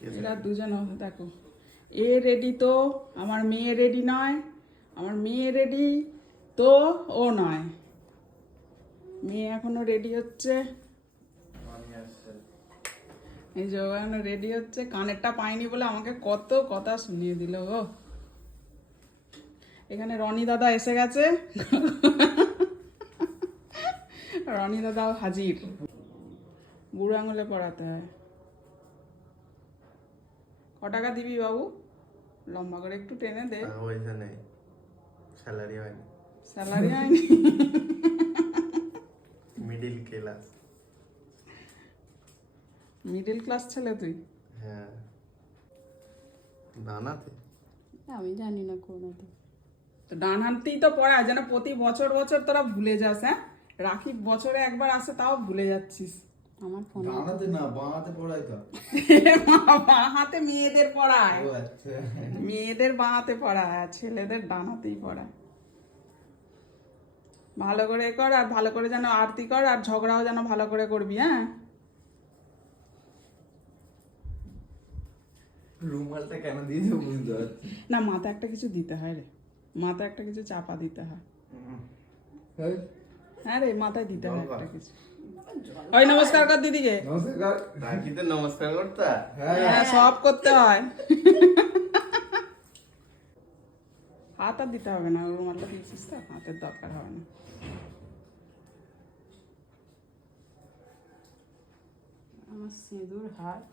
এরা দুজন দেখো, এ রেডি তো আমার মেয়ে রেডি নয়, আমার মেয়ে রেডি তো ও নয়। মেয়ে এখনো রেডি হচ্ছে, এই যে এখনো রেডি হচ্ছে। কানেরটা পাইনি বলে আমাকে কত কথা শুনিয়ে দিল গো। এখানে রনি দাদা এসে গেছে, রনি দাদাও হাজির। বুড়ো আঙুলে পড়াতে হয়। ক টাকা দিবি বাবু? লম্বা করে একটু টেনে দে। পয়সা নেই, স্যালারি হয়নি। স্যালারি হয়নি? Middle class. মিডিল ক্লাস ছেলে তুই? হ্যাঁ। ডানাতে? আমি জানি না কোনটা। তো ডান হাতেই তো পড়ায়, যেন প্রতি বছর বছর তোরা ভুলে যাস। হ্যাঁ, রাখি বছরে একবার আসে তাও ভুলে যাচ্ছিস। আমার ফোন ডানাতে না, বাঁ হাতে পড়াই তো। বাঁ হাতে মেয়েদের পড়ায়, ও আচ্ছা। মেয়েদের বাঁ হাতে পড়ায়, আর ছেলেদের ডান হাতেই পড়ায়। ভালো করে কর, আর ভালো করে যেন আরতি কর, আর ঝগড়াও যেন ভালো করে করবি। হ্যাঁ, রুমালটা কেন দিয়েছে বুঝতে পারছি না মাথা একটা কিছু দিতে হয় রে, মাথা একটা কিছু চাপা দিতে হয়। হ্যাঁ রে, মাথায় দিতে হয় একটা কিছু। ওই নমস্কার কর দিদিকে। নমস্কার। রাখিতে নমস্কার করতে? হ্যাঁ, সব করতে হয়। হাত আর দিতে হবে না, রুমালটা দিয়েছিস তো, হাতের দরকার হবে না। আমার সিঁদুর হাত।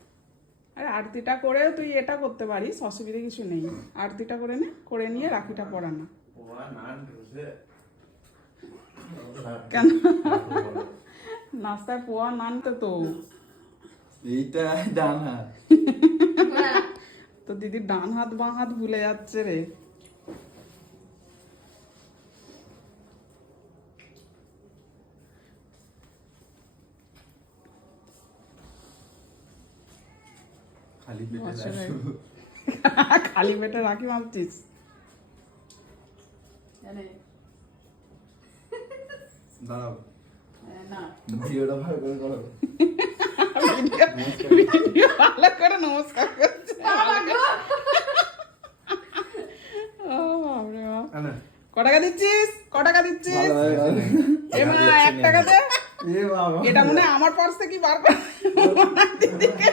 আরে আরতিটা করে তুই এটা করতে পারিস, অসুবিধা কিছু নেই। আরতিটা করে নে, করে নিয়ে রাখিটা পরানো। কেন? নাস্তায় পোয়া নানতে তো। এইটা ডান হাত। তো দিদির ডান হাত বাঁ হাত ভুলে যাচ্ছে রে। খালি পেটে বছরে। রাখবো। খালি পেটে রাখি ভাবছিস? দাঁড়াও, না, ভিডিওটা ভালো করে করো। ভিডিও ভালো করে নমস্কার করছে। ও বাপরে বাপ। আনা। ক টাকা দিচ্ছিস? ক টাকা দিচ্ছিস? ভালো, ভালো, ভালো। এ মা 1 টাকা দে। এ বাবা। এটা মনে হয় আমার পার্স থেকে বার করে দিদিকে।